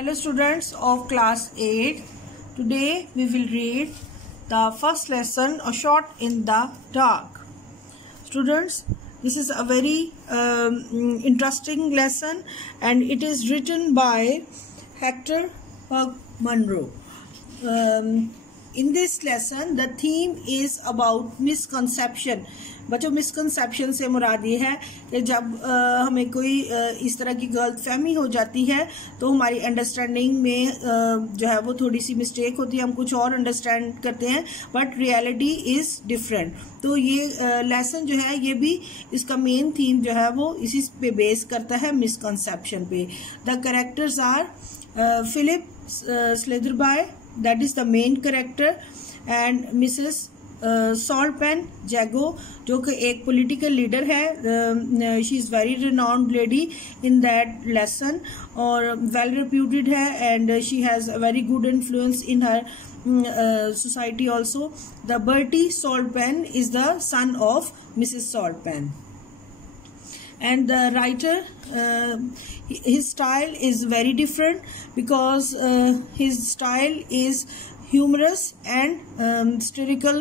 Hello students of class 8. Today we will read the first lesson, A Shot in the Dark. Students, this is a very interesting lesson and it is written by Hector Munro. In this lesson the theme is about misconception. बच्चों misconception से मुराद ये है कि जब हमें कोई इस तरह की गलत फहमी हो जाती है तो हमारी अंडरस्टैंडिंग में जो है वो थोड़ी सी मिस्टेक होती है, हम कुछ और अंडरस्टैंड करते हैं बट रियलिटी इज डिफरेंट। तो ये लेसन जो है ये भी इसका मेन थीम जो है वो इसी पे बेस करता है, मिसकंसेप्शन पे। The characters are Philip Slatherby, that is the main character, and Mrs Saltpen Jago जो कि एक पॉलिटिकल लीडर है। She is very renowned lady in that lesson और वेल रिप्यूटेड है and she has a very good influence in her society also. The Bertie Saltpen is the son of Mrs. Saltpen. And the writer, his style is very different because his style is humorous and historical.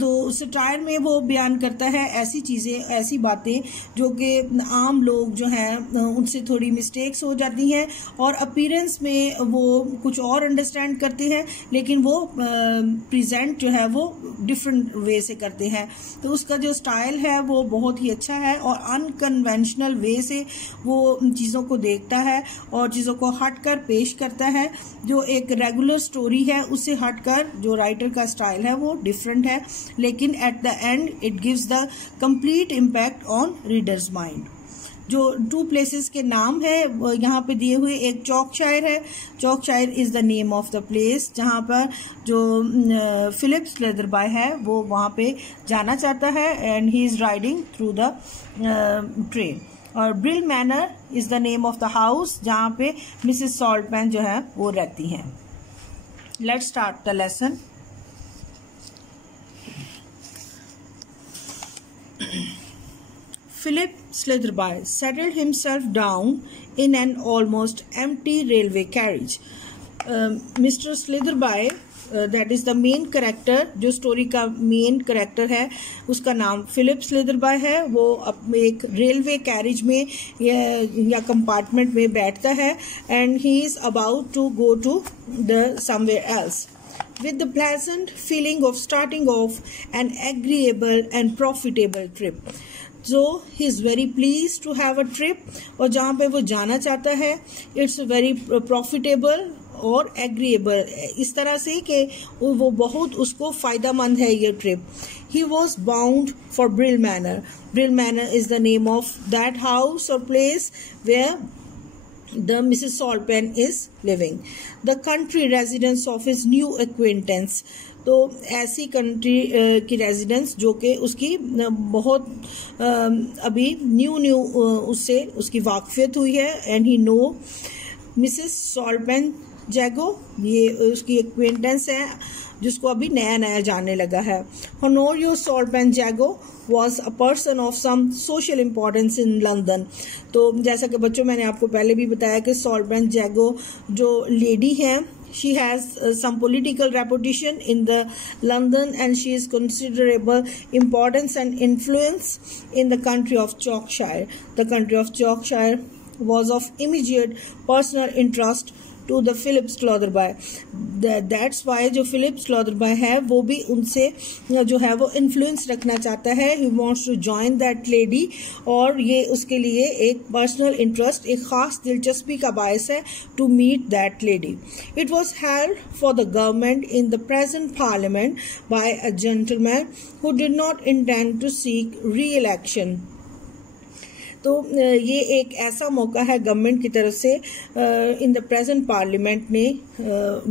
तो satire में वो बयान करता है ऐसी चीज़ें, ऐसी बातें जो कि आम लोग जो हैं उनसे थोड़ी मिस्टेक्स हो जाती हैं और अपीयरेंस में वो कुछ और अंडरस्टैंड करते हैं लेकिन वो प्रेजेंट जो है वो डिफरेंट वे से करते हैं। तो उसका जो स्टाइल है वो बहुत ही अच्छा है और अनकन्वेंशनल वे से वो चीज़ों को देखता है और चीज़ों को हटकर पेश करता है। जो एक रेगुलर स्टोरी है उससे हटकर जो राइटर का स्टाइल है वो डिफरेंट है, लेकिन at the end it gives the complete impact on readers mind. जो 2 प्लेसेस के नाम है यहाँ पे दिए हुए, एक चॉकशायर है, Chalkshire is the name of the place जहाँ पर जो फिलिप स्लेदरबाय है वो वहाँ पे जाना चाहता है and he is riding through the train. और Brill Manor is the name of the house जहाँ पे मिसेस सॉल्टमैन जो है वो रहती हैं। Let's start the lesson. Philip Sliderby settled himself down in an almost empty railway carriage. Mr. Sliderby, that is the main character, जो story का main character है उसका नाम फिलिप स्लेदरबाय है। वो एक रेलवे कैरेज में या कंपार्टमेंट में बैठता है and he is about to go to the somewhere else with the pleasant feeling of starting off an agreeable and profitable trip. So he is very pleased to have a trip और जहाँ पे वो जाना चाहता है it's very profitable और agreeable, इस तरह से कि वो बहुत उसको फ़ायदेमंद है ये trip. He was bound for Brill Manor. Brill Manor is the name of that house or place where the Mrs. Saltpen is living. The country residence of his new acquaintance. तो ऐसी कंट्री की residence जो कि उसकी बहुत अभी new उससे उसकी वाकफियत हुई है and he no Mrs Saltpen जैगो, ये उसकी एक्वेंटेंस है जिसको अभी नया नया जानने लगा है। होनोरियो सॉल्टपेन जैगो was a person of some social importance in London. तो जैसा कि बच्चों मैंने आपको पहले भी बताया कि सॉल्टपेन जैगो जो लेडी है she has some political reputation in the London and she is considerable importance and influence in the country of Yorkshire. The country of Yorkshire was of immediate personal interest to the Philip Slotherby. That's why जो Philip स्लॉदरबाय है वो भी उनसे जो है वो influence रखना चाहता है। He wants to join that lady और ये उसके लिए एक पर्सनल इंटरेस्ट, एक खास दिलचस्पी का बायस है to meet that lady. It was held for the government in the present parliament by a gentleman who did not intend to seek re-election. तो ये एक ऐसा मौका है गवर्नमेंट की तरफ से इन द प्रेजेंट पार्लियामेंट ने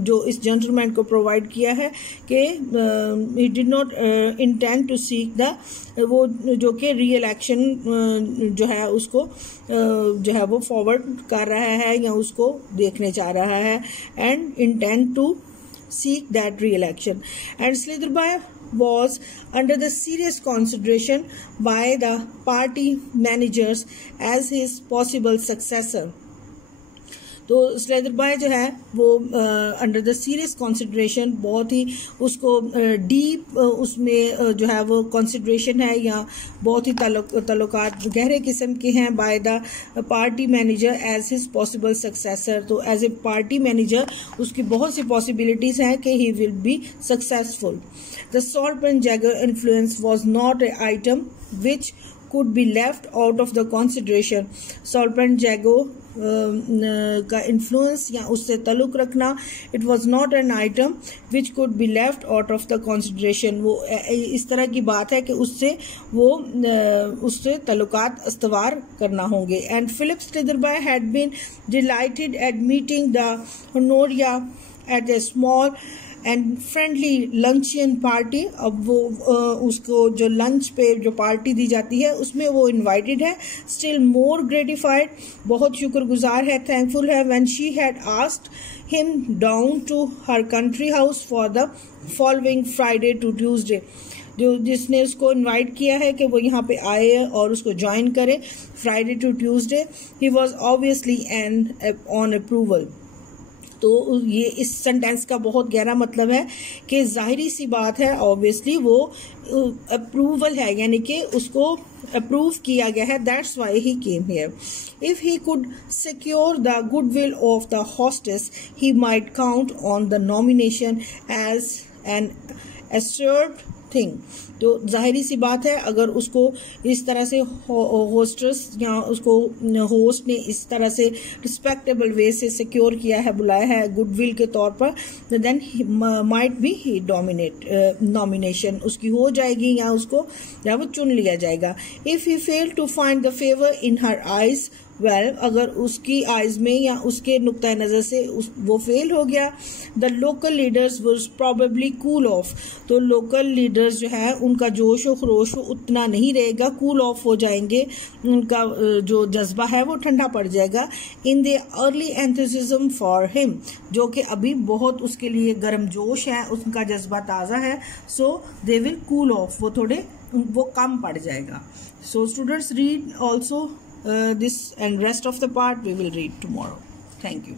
जो इस जेंटलमैन को प्रोवाइड किया है कि he did not intend to seek the, वो जो कि री इलेक्शन जो है उसको जो है वो फॉरवर्ड कर रहा है या उसको देखने जा रहा है and intend to seek that re-election. And Sliderby was under the serious consideration by the party managers as his possible successor. तो स्लेदर बॉय जो है वो अंडर द सीरियस कंसिडरेशन, बहुत ही उसको डीप उसमें जो है वो कंसिडरेशन है या बहुत ही ताल्लुकात गहरे किस्म के हैं by the party manager as his possible successor. तो एज ए पार्टी मैनेजर उसकी बहुत सी पॉसिबिलिटीज हैं कि he will be successful. The Salt and Jagger influence was not a item which could be left out of the consideration। Salt and Jago का influence या उससे ताल्लुक रखना, it was not an item which could be left out of the consideration. वो इस तरह की बात है कि उससे ताल्लुकात अस्तवार करना होंगे। And Philip Slatherboy had been delighted at meeting the Honoria at a small and friendly luncheon party. अब वो उसको जो लंच पे जो पार्टी दी जाती है उसमें वो इनवाइटेड है। स्टिल मोर ग्रेटिफाइड, बहुत शुक्रगुजार है, थैंकफुल है, when she had asked him down to her country house for the following Friday to Tuesday. जो जिसने उसको इनवाइट किया है कि वो यहाँ पे आए और उसको ज्वाइन करे Friday to Tuesday. He was obviously and on approval. तो ये इस सेंटेंस का बहुत गहरा मतलब है कि जाहिरी सी बात है, ऑब्वियसली वो अप्रूवल है, यानी कि उसको अप्रूव किया गया है, that's why he came here. If he could secure the goodwill of the hostess he might count on the nomination as an assured thing. तो जाहिरी सी बात है, अगर उसको इस तरह से होस्टेस या उसको होस्ट ने इस तरह से रिस्पेक्टेबल वे से सिक्योर किया है, बुलाया है गुडविल के तौर पर, then might be he nomination उसकी हो जाएगी या वो चुन लिया जाएगा। If he fail to find the favour in her eyes, well अगर उसकी आइज में या उसके नुक्ता नज़र से वो फेल हो गया, the local leaders will probably cool off. तो लोकल लीडर्स जो है उनका जोश व खरोश उतना नहीं रहेगा, कूल ऑफ हो जाएंगे, उनका जो जज्बा है वो ठंडा पड़ जाएगा। In the early enthusiasm for him, जो कि अभी बहुत उसके लिए गर्म जोश है, उनका जज्बा ताज़ा है, सो दे विल कूल ऑफ, वो कम पड़ जाएगा। So students read also this and rest of the part we will read tomorrow. Thank you.